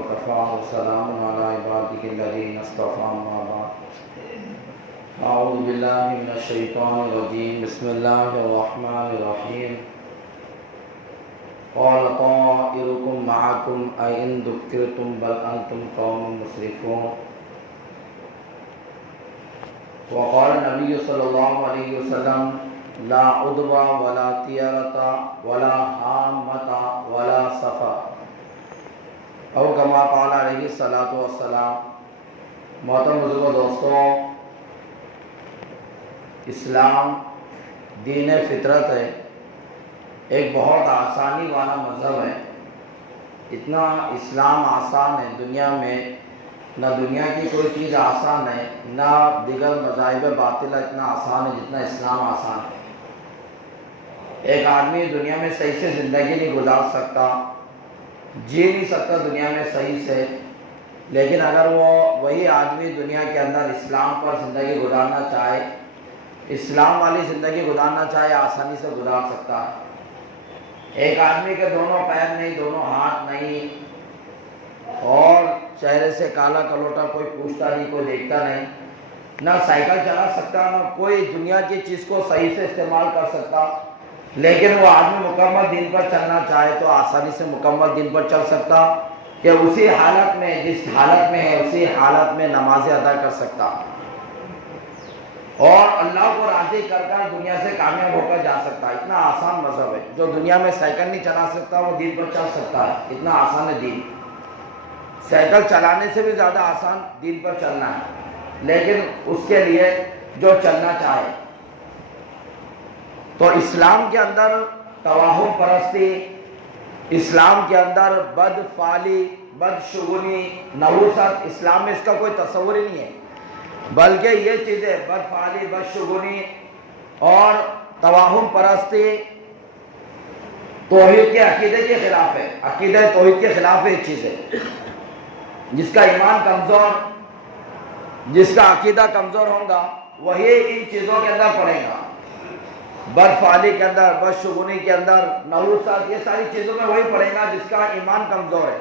وكفى وسلام على عباده الذين اصطفى أما بعد أعوذ بالله من الشيطان الرجيم بسم الله الرحمن الرحيم قال طائركم معكم أئن ذكرتم بل أنتم قوم مسرفون وقال النبي صلى الله عليه وسلم لا عدوى ولا طيرة ولا هامة ولا سفر او کما قال علیہ الصلوۃ والسلام۔ محترم بزرگوں دوستوں، اسلام دین فطرت ہے، ایک بہت آسانی والا مذہب ہے۔ اتنا اسلام آسان ہے، دنیا میں نہ دنیا کی کوئی چیز آسان ہے، نہ دیگر مذاہب باطلہ اتنا آسان ہے جتنا اسلام آسان ہے۔ ایک آدمی دنیا میں صحیح سے زندگی نہیں گزار سکتا، جی نہیں سکتا دنیا میں صحیح سے، لیکن اگر وہی آدمی دنیا کے اندر اسلام پر زندگی گزارنا چاہے، اسلام والی زندگی گزارنا چاہے، آسانی سے گزار سکتا ہے۔ ایک آدمی کے دونوں پیر نہیں، دونوں ہاتھ نہیں، اور چہرے سے کالا کلوٹا، کوئی پوچھتا نہیں، کوئی دیکھتا نہیں، نہ سائیکل چلا سکتا، نہ کوئی دنیا کی چیز کو صحیح سے استعمال کر سکتا، لیکن وہ آدمی مکمل دین پر چلنا چاہے تو آسانی سے مکمل دین پر چل سکتا، کہ اسی حالت میں، جس حالت میں ہے اسی حالت میں نمازیں ادا کر سکتا، اور اللہ کو راضی کر کر دنیا سے کامیاب ہو کر جا سکتا۔ اتنا آسان مذہب ہے۔ جو دنیا میں سائیکل نہیں چلا سکتا وہ دین پر چل سکتا ہے، اتنا آسان ہے دین۔ سائیکل چلانے سے بھی زیادہ آسان دین پر چلنا ہے، لیکن اس کے لیے جو چلنا چاہے۔ تو اسلام کے اندر توہم پرستی، اسلام کے اندر بد فعلی، بدشگونی، نحوست، اسلام میں اس کا کوئی تصور ہی نہیں ہے، بلکہ یہ چیزیں بد فعلی، بدشگونی اور توہم پرستی توحید کے عقیدے کے خلاف ہے، عقیدہ توحید کے خلاف ہے۔ یہ چیزیں جس کا ایمان کمزور، جس کا عقیدہ کمزور ہوگا وہی ان چیزوں کے اندر پڑے گا، بد فعلی کے اندر، بدشگونی کے اندر، نحوست، یہ ساری چیزوں میں وہی پڑے گا جس کا ایمان کمزور ہے،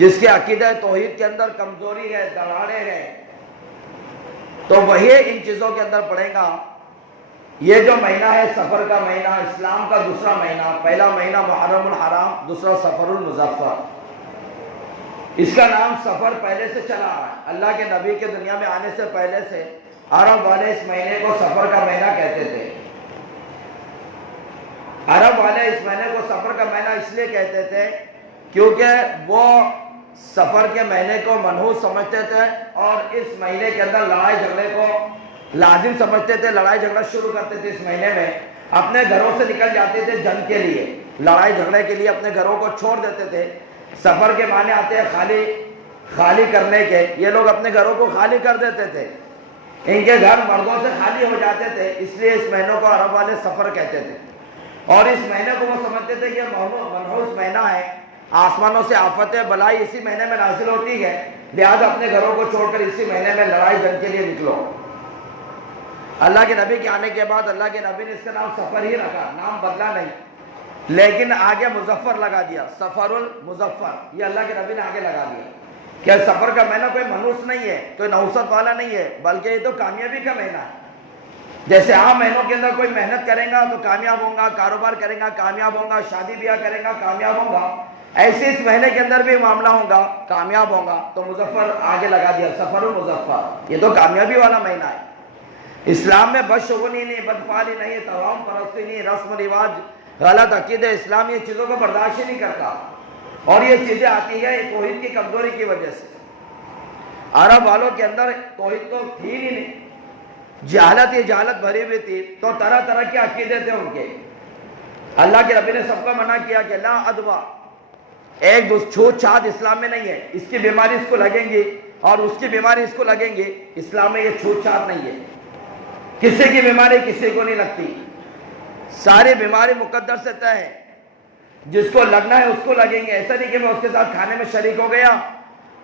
جس کے عقیدہ توحید کے اندر کمزوری ہے، دراڑے ہیں، تو وہی ان چیزوں کے اندر پڑے گا۔ یہ جو مہینہ ہے سفر کا مہینہ، اسلام کا دوسرا مہینہ، پہلا مہینہ محرم الحرام، دوسرا سفر المظفر۔ اس کا نام سفر پہلے سے چلا آ رہا ہے۔ اللہ کے نبی کے دنیا میں آنے سے پہلے سے عرب والے اس مہینے کو سفر کا مہینہ کہتے تھے۔ عرب والے اس مہینے کو سفر کا مہینہ اس لیے کہتے تھے کیونکہ وہ سفر کے مہینے کو منحوس سمجھتے تھے، اور اس مہینے کے اندر لڑائی جھگڑے کو لازم سمجھتے تھے۔ لڑائی جھگڑا شروع کرتے تھے اس مہینے میں، اپنے گھروں سے نکل جاتے تھے جنگ کے لیے، لڑائی جھگڑے کے لیے اپنے گھروں کو چھوڑ دیتے تھے۔ سفر کے معنی آتے ہیں خالی کرنے کے، یہ لوگ اپنے گھروں کو خالی کر دیتے تھے، ان کے گھر مردوں سے خالی ہو جاتے تھے، اس لیے اس مہینوں کو عرب والے سفر کہتے تھے۔ اور اس مہینے کو وہ سمجھتے تھے کہ منحوس مہینہ ہے، آسمانوں سے آفتیں بلائی اسی مہینے میں نازل ہوتی ہے، لہذا اپنے گھروں کو چھوڑ کر اسی مہینے میں لڑائی جنگ کے لیے نکلو۔ اللہ کے نبی کے آنے کے بعد اللہ کے نبی نے اس کا نام سفر ہی رکھا، نام بدلا نہیں، لیکن آگے مظفر لگا دیا، سفر المظفر، یہ اللہ کے نبی نے آگے لگا دیا کہ سفر کا مہینہ کوئی منحوس نہیں ہے، کوئی نحوست والا نہیں ہے، بلکہ یہ تو کامیابی کا مہینہ ہے۔ جیسے عام مہینوں کے اندر کوئی محنت کرے گا تو کامیاب ہوں گا، کاروبار کرے گا کامیاب ہوں گا، شادی بیاہ کرے گا کامیاب ہوں گا، ایسے اس مہینے کے اندر بھی معاملہ ہوگا، کامیاب ہوگا۔ تو مظفر آگے لگا دیا، سفر المظفر، یہ تو کامیابی والا مہینہ ہے۔ اسلام میں بدشگونی نہیں، بدفعلی نہیں، توہم پرستی نہیں، رسم و رواج، غلط عقیدہ، اسلام یہ چیزوں کو برداشت ہی نہیں کرتا، اور یہ چیزیں آتی ہے توحید کی کمزوری کی وجہ سے۔ عرب والوں کے اندر توحید تو تھی ہی نہیں، جہالت بھری ہوئی تھی، تو طرح طرح کے عقیدے تھے ان کے۔ اللہ کے نبی نے سب کو منع کیا کہ لا عدوہ، ایک چھوت چھات اسلام میں نہیں ہے، اس کی بیماری اس کو لگیں گی اور اس کی بیماری اس کو لگیں گی، اسلام میں یہ چھوت چھات نہیں ہے۔ کسی کی بیماری کسی کو نہیں لگتی، ساری بیماری مقدر سے طے ہے، جس کو لگنا ہے اس کو لگیں گے۔ ایسا نہیں کہ میں اس کے ساتھ کھانے میں شریک ہو گیا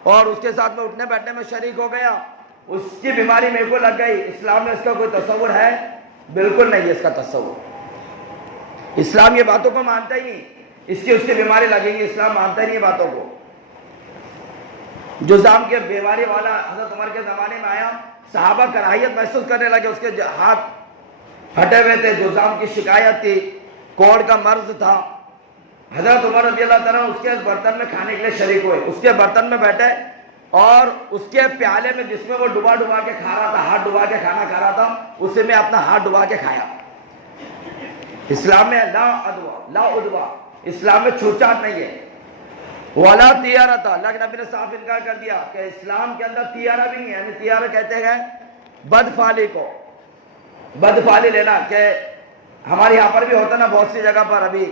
اور اس کے ساتھ میں اٹھنے بیٹھنے میں شریک ہو گیا، اس کی بیماری میرے کو لگ گئی۔ اسلام میں اس کا کوئی تصور ہے؟ بالکل نہیں ہے اس کا تصور۔ اسلام یہ باتوں کو مانتا ہی نہیں، اس کی بیماری لگیں گی، اسلام مانتا ہی نہیں باتوں کو۔ جذام کے بیماری والا حضرت عمر کے زمانے میں آیا، صحابہ کراہیت محسوس کرنے لگے، اس کے ہاتھ پھٹے ہوئے تھے، جذام کی شکایت تھی، کوڑ کا مرض تھا۔ حضرت عمر رضی اللہ تعالیٰ اس کے برتن میں کھانے کے لیے شریک ہوئے، اس کے برتن میں بیٹھے اور اس کے پیالے میں جس میں وہ ڈبا ڈبا کے کھا رہا تھا، ہاتھ ڈبا کے کھانا کھا رہا تھا، اسے میں اپنا ہاتھ ڈبا کے کھایا۔ اسلام میں لا عدوہ لا عدوہ، اسلام میں چھوٹ چھاٹ نہیں ہے۔ وَلَا تِيَارَةَ، اللہ کے نبی نے صاف انکار کر دیا کہ اسلام کے اندر تیارہ بھی نہیں ہے، یعنی تیارہ کہتے ہیں بدفعلی کو، بدفعلی لینا، کہ ہمارے یہاں پر بھی ہوتا نا بہت سی جگہ پر ابھی،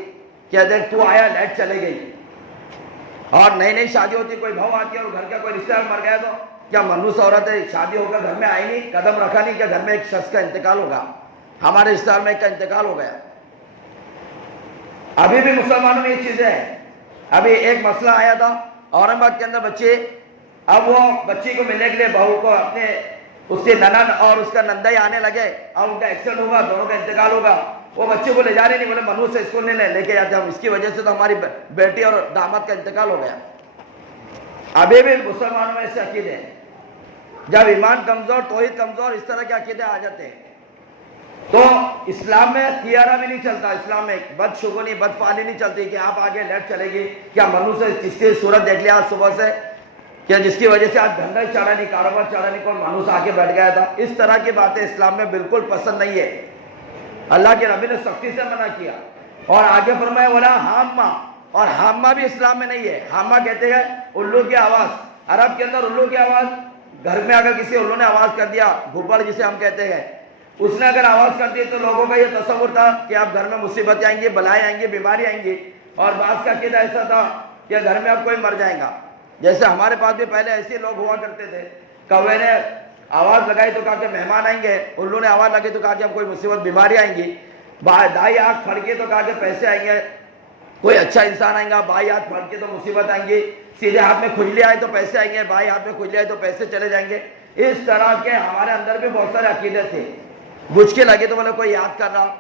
کہ دیکھ تو آیا لائٹ چلے گئی، اور نئی نئی شادی ہوتی، کوئی بہو آتی ہے اور گھر کا کوئی رشتہ دار مر گیا تو کیا منحوس عورت ہے، شادی ہو کر گھر میں آئی نہیں، قدم رکھا نہیں کہ گھر میں ایک شخص کا انتقال ہوگا، ہمارے رشتہ دار میں ایک کا انتقال ہو گیا۔ ابھی بھی مسلمانوں میں یہ چیزیں ہیں۔ ابھی ایک مسئلہ آیا تھا اورنگ آباد کے اندر، بچے، اب وہ بچی کو ملنے کے لیے بہو کو اپنے اس کے ننن اور اس کا نندائی آنے لگے اور ان کا ایکسیڈنٹ ہوگا، دونوں کا انتقال ہوگا، وہ بچے کو لے جا رہے نہیں، بولے منحوس سے اسکول نہیں لے کے جاتے ہم، اس کی وجہ سے تو ہماری بیٹی اور داماد کا انتقال ہو گیا۔ ابھی بھی مسلمانوں میں ایسے عقیدے ہیں، جب ایمان کمزور، توحید کمزور، اس طرح کے عقیدے آ جاتے ہیں تو اسلام میں تیارہ بھی نہیں چلتا، اسلام میں بدشگونی بدفعلی نہیں چلتی کہ آپ آگے لیٹ چلے گی، کیا منو سے جس کی صورت دیکھ لیا آج صبح سے، کیا جس کی وجہ سے آج دھندا ہی چلا نہیں، کاروبار چلا نہیں، کوئی منو سے آ کے بیٹھ گیا تھا، اس طرح کی باتیں اسلام میں بالکل پسند نہیں ہے۔ اللہ کے نبی نے سختی سے منع کیا، اور آگے فرمایا ولا حامہ، اور حامہ بھی اسلام میں نہیں ہے۔ حامہ کہتے ہیں الو کی آواز، عرب کے اندر الو کی آواز، گھر میں اگر کسی الو نے آواز کر دیا، گھبڑ جسے ہم کہتے ہیں، اس نے اگر آواز کر دی تو لوگوں کا یہ تصور تھا کہ اب گھر میں مصیبتیں آئیں گی، بلائیں آئیں گی، بیماری آئیں گی، اور بعض کا عقیدہ ایسا تھا کہ گھر میں اب کوئی مر جائے گا۔ جیسے ہمارے پاس بھی پہلے ایسے لوگ ہوا کرتے تھے، کوے نے آواز لگائی تو کہا کہ مہمان آئیں گے، الو نے آواز لگائی تو کہا کہ اب کوئی مصیبت بیماری آئیں گی، دائی آنکھ پھڑکی تو کہا کہ پیسے آئیں گے، کوئی اچھا انسان آئیں گا، بائیں ہاتھ پھڑکے تو مصیبت آئیں گی، سیدھے ہاتھ میں کھجلی آئے تو پیسے آئیں گے، بائیں ہاتھ میں کھجلی آئے تو پیسے چلے جائیں گے۔ اس طرح کے ہمارے اندر بھی بہت سارے عقیدے تھے، بجھ کے لگے تو بولے کوئی یاد کر رہا،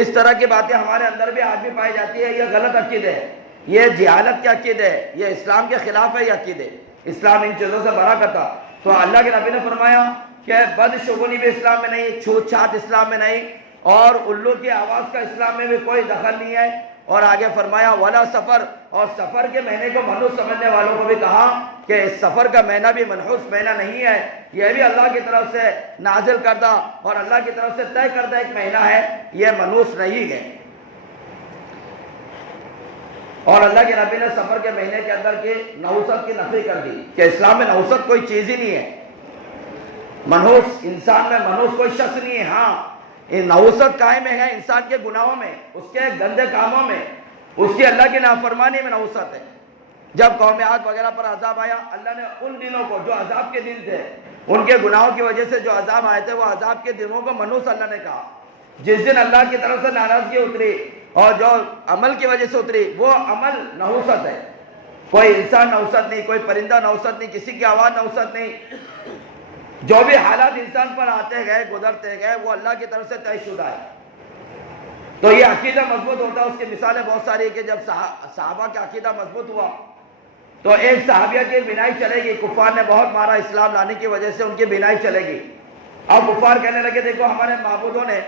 اس طرح کی باتیں ہمارے اندر بھی آج بھی پائی جاتی ہے۔ یہ غلط عقیدے ہے، یہ جہالت کے عقیدے ہے، یہ اسلام کے خلاف ہے۔ یہ عقیدے اسلام ان چیزوں سے برا کرتا۔ تو اللہ کے نبی نے فرمایا کہ بدشگونی بھی اسلام میں نہیں، چھوٹ چھات اسلام میں نہیں، اور الو کی آواز کا اسلام میں بھی کوئی دخل نہیں ہے۔ اور آگے فرمایا ولا سفر، اور سفر کے مہینے کو منحوس سمجھنے والوں کو بھی کہا کہ اس سفر کا مہینہ بھی منحوس مہینہ نہیں ہے، یہ بھی اللہ کی طرف سے نازل کردہ اور اللہ کی طرف سے طے کردہ ایک مہینہ ہے، یہ منحوس نہیں ہے۔ اور اللہ کے نبی نے سفر کے مہینے کے اندر کی نحوست کی نفی کر دی کہ اسلام میں نحوست کوئی چیز ہی نہیں ہے، منحوس انسان میں منحوس کوئی شخص نہیں ہے۔ ہاں نحوست قائم ہے انسان کے گناہوں میں، اس کے گندے کاموں میں، اس کی اللہ کی نافرمانی میں نحوست ہے۔ جب قوم عاد وغیرہ پر عذاب آیا، اللہ نے ان دنوں کو جو عذاب کے دن تھے، ان کے گناہوں کی وجہ سے جو عذاب آئے تھے، وہ عذاب کے دنوں کو منحوس اللہ نے کہا۔ جس دن اللہ کی طرف سے ناراضگی اتری اور جو عمل کی وجہ سے اتری، وہ عمل نحوست ہے۔ کوئی انسان نحوست نہیں، کوئی پرندہ نحوست نہیں، کسی کی آواز نحوست نہیں۔ جو بھی حالات انسان پر آتے گئے گزرتے گئے، وہ اللہ کی طرف سے طے شدہ ہے۔ تو یہ عقیدہ مضبوط ہوتا ہے۔ اس کی مثالیں بہت ساری کہ جب صحابہ کا عقیدہ مضبوط ہوا تو ایک صحابیہ کی بینائی چلے گی، کفار نے بہت مارا، اسلام لانے کی وجہ سے ان کی بینائی چلے گی۔ اب کفار کہنے لگے دیکھو ہمارے معبودوں نے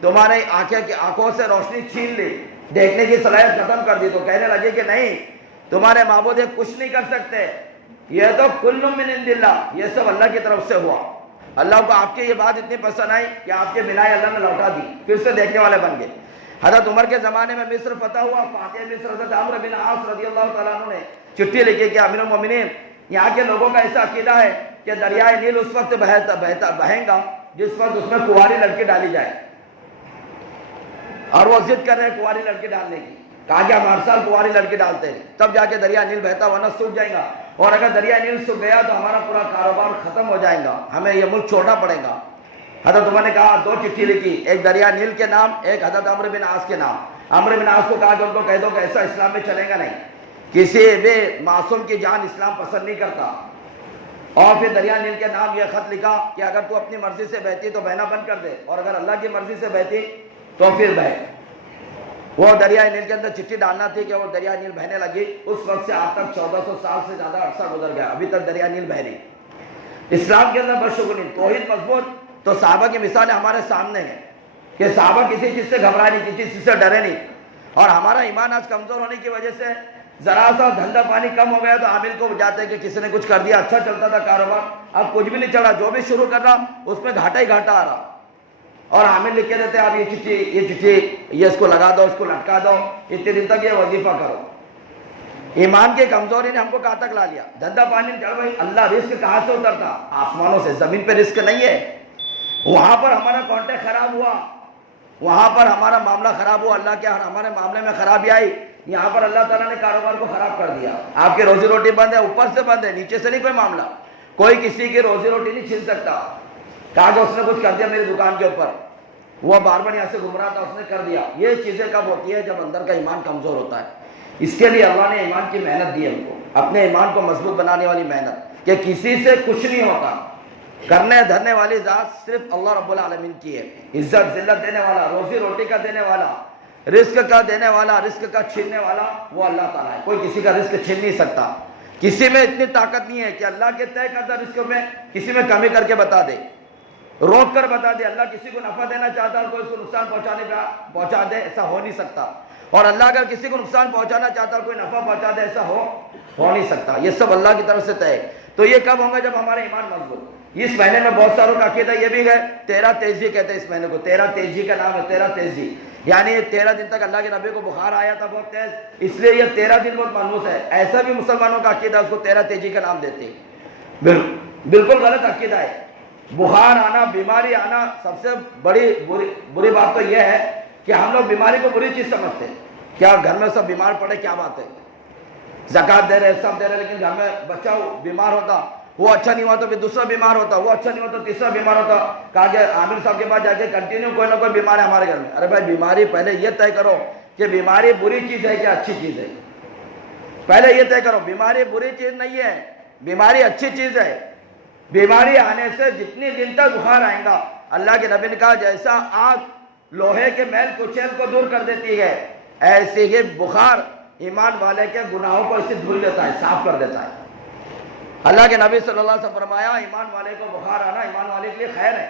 تمہارے آنکھوں سے روشنی چھین لی، دیکھنے کی صلاحیت ختم کر دی۔ تو کہنے لگے کہ نہیں، تمہارے معبود یہ کچھ نہیں کر سکتے، یہ تو کل من عند اللہ، یہ سب اللہ کی طرف سے ہوا۔ اللہ کو آپ کی یہ بات اتنی پسند آئی کہ آپ کی بینائی اللہ نے لوٹا دی، پھر سے دیکھنے والے بن گئے۔ حضرت عمر کے زمانے میں مصر فتح ہوا، فاتح مصر حضرت عمرو بن عاص رضی اللہ تعالیٰ عنہ نے چٹھی لکھی کہ امیر المومنین، یہاں کے لوگوں کا ایسا عقیدہ ہے کہ دریائے نیل اس وقت بہے گا جس وقت اس میں کنواری لڑکی ڈالی جائے، اور وہ ضد کر رہے ہیں کنواری لڑکی ڈالنے کی۔ کہا کہ ہم ہر سال کنواری لڑکی ڈالتے ہیں تب جا کے دریا نیل بہتا، ورنہ سوکھ جائے گا، اور اگر دریا نیل سوکھ گیا تو ہمارا پورا کاروبار ختم ہو جائے گا، ہمیں یہ ملک چھوڑنا پڑے گا۔ حضرت عمر نے کہا دو چٹھی لکھی، ایک دریا نیل کے نام، ایک حضرت عمرو بن عاص کے نام۔ عمرو بن عاص کو کہا کہ ان کو کہہ دو کہ ایسا اسلام میں چلے گا نہیں، کسی بھی معصوم کی جان اسلام پسند نہیں کرتا۔ اور پھر دریا نیل کے نام یہ خط لکھا کہ اگر تو اپنی مرضی سے بہتی تو بہنا بند کر دے، اور اگر اللہ کی مرضی سے بہتی تو پھر بہے۔ وہ دریائے نیل کے اندر چٹھی ڈالنا تھی کہ وہ دریائے نیل بہنے لگی. اس وقت سے آج تک 1400 سال سے زیادہ عرصہ گزر گیا, ابھی تک دریائے نیل بہ رہی. اسلام کے اندر بدشگونی, توحید مضبوط. تو صحابہ کی مثالیں ہمارے سامنے ہیں کہ صحابہ کسی چیز سے گھبرائے نہیں, کسی چیز سے ڈرے نہیں. اور ہمارا ایمان آج کمزور ہونے کی وجہ سے ذرا سا دھندا پانی کم ہو گیا تو عامل کو جاتے ہیں کہ کسی نے کچھ کر دیا, اچھا چلتا تھا کاروبار, اب کچھ بھی نہیں چلا, جو بھی شروع کر رہا اس میں گھاٹا ہی گھاٹا آ رہا. اور عامل لکھ کے دیتے اب یہ چٹھی یہ اس کو لگا دو, اس کو لٹکا دو, اتنے دن تک یہ وظیفہ کرو. ایمان کی کمزوری نے ہم کو کہاں تک لا لیا. دھندا پانی چل بھائی, اللہ رزق کہاں سے اترتا؟ آسمانوں سے. زمین پہ رزق نہیں ہے. وہاں پر ہمارا کانٹیکٹ خراب ہوا, وہاں پر ہمارا معاملہ خراب ہوا, اللہ کے ہمارے معاملے میں خرابی آئی. یہاں پر اللہ تعالیٰ نے کاروبار کو خراب کر دیا. آپ کی روزی روٹی بند ہے, اوپر سے بند ہے, نیچے سے نہیں کوئی معاملہ. کوئی کسی کی روزی روٹی نہیں چھین سکتا. کہا کہ اس نے کچھ کر دیا میری دکان کے اوپر, وہ بار بار یہاں سے گھوم رہا تھا, اس نے کر دیا. یہ چیزیں کب ہوتی ہے؟ جب اندر کا ایمان کمزور ہوتا ہے. اس کے لیے اللہ نے ایمان کی محنت دی ہم کو, اپنے ایمان کو مضبوط بنانے والی محنت, کہ کسی سے کچھ نہیں ہوتا. کرنے دھرنے والی ذات صرف اللہ رب العالمین کی ہے. عزت ذلت دینے والا, روزی روٹی کا دینے والا, رزق کا دینے والا, رزق کا چھیننے والا وہ اللہ تعالیٰ ہے. کوئی کسی کا رزق چھین نہیں سکتا. کسی میں اتنی طاقت نہیں ہے کہ اللہ کے طے کردہ رزق میں کسی میں کمی کر کے بتا دے, روک کر بتا دے. اللہ کسی کو نفع دینا چاہتا ہے اور کوئی اس کو نقصان پہنچا دے, ایسا ہو نہیں سکتا. اور اللہ اگر کسی کو نقصان پہنچانا چاہتا ہے اور کوئی نفع پہنچا دے, ایسا ہو نہیں سکتا. یہ سب اللہ کی طرف سے طے ہے. تو یہ کب ہوگا؟ جب ہمارا ایمان مضبوط. اس مہینے میں بہت ساروں کا عقیدہ یہ بھی ہے, 13 تیزی کہتے ہیں اس مہینے کو. 13 تیزی کا نام ہے, 13 تیزی, یعنی 13 دن تک اللہ کے نبی کو بخار آیا تھا بہت تیز, اس لیے یہ 13 دن بہت منحوس ہے. ایسا بھی مسلمانوں کا عقیدہ, اس کو 13 تیزی کا نام دیتے ہیں. بالکل غلط عقیدہ ہے. بخار آنا, بیماری آنا, سب سے بری بات تو یہ ہے کہ ہم لوگ بیماری کو بری چیز سمجھتے ہیں. کیا گھر میں سب بیمار پڑے, کیا بات ہے؟ زکات دے رہے, سب دے رہے, لیکن گھر میں بچہ بیمار ہوتا, وہ اچھا نہیں ہوا تو پھر دوسرا بیمار ہوتا, وہ اچھا نہیں ہوا تو تیسرا بیمار ہوتا. کہا کہ عامر صاحب کے پاس جا کے کنٹینیو کوئی نہ کوئی بیمار ہے ہمارے گھر میں. ارے بھائی, بیماری پہلے یہ طے کرو کہ بیماری بری چیز ہے کیا اچھی چیز ہے. پہلے یہ طے کرو, بیماری بری چیز نہیں ہے, بیماری اچھی چیز ہے. بیماری آنے سے جتنی دن تک بخار آئے گا, اللہ کے نبی نے کہا جیسا آگ لوہے کے میل کچیل کو دور کر دیتی ہے, ایسے ہی بخار ایمان والے کے گناہوں کو اسے دھل دیتا ہے, صاف کر دیتا ہے. اللہ کے نبی صلی اللہ علیہ وسلم فرمایا ایمان والے کو بخار آنا ایمان والے کے لیے خیر ہے,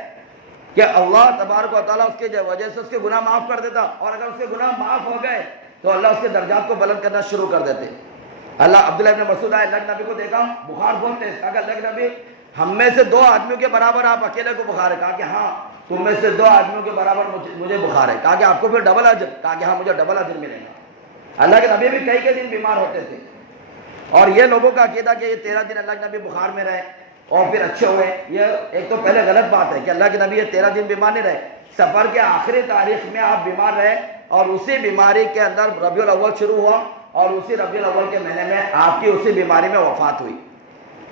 کہ اللہ تبارک و تعالیٰ اس کی وجہ سے اس کے گناہ معاف کر دیتا. اور اگر اس کے گناہ معاف ہو گئے تو اللہ اس کے درجات کو بلند کرنا شروع کر دیتے. اللہ عبداللہ ابن مسعود آئے, اللہ کے نبی کو دیکھا بخار بہت تیز. کہا کہ اللہ کے نبی ہم میں سے 2 آدمیوں کے برابر آپ اکیلے کو بخار ہے. کہا کہ ہاں, تم میں سے 2 آدمیوں کے برابر مجھے بخار ہے. کہا کہ آپ کو پھر ڈبل اجر. کہا کہ ہاں, مجھے ڈبل اجر ملے گا. اللہ کے نبی بھی کئی دن بیمار ہوتے تھے. اور یہ لوگوں کا عقیدہ کہ یہ 13 دن اللہ کے نبی بخار میں رہے اور پھر اچھے ہوئے, یہ ایک تو پہلے غلط بات ہے کہ اللہ کے نبی یہ 13 دن بیمار نہیں رہے. سفر کے آخری تاریخ میں آپ بیمار رہے اور اسی بیماری کے اندر ربیع الاول شروع ہوا اور اسی ربیع الاول کے مہینے میں آپ کی اسی بیماری میں وفات ہوئی.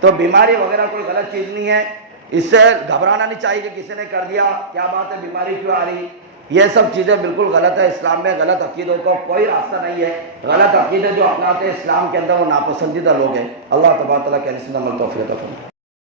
تو بیماری وغیرہ کوئی غلط چیز نہیں ہے, اس سے گھبرانا نہیں چاہیے کہ کسی نے کر دیا, کیا بات ہے, بیماری کیوں آ رہی. یہ سب چیزیں بالکل غلط ہے. اسلام میں غلط عقیدوں کو کوئی راستہ نہیں ہے. غلط عقیدے جو اپناتے ہیں اسلام کے اندر وہ ناپسندیدہ لوگ ہیں. اللہ تبارک و تعالیٰ کے عمل توفیق عطا فرمائے.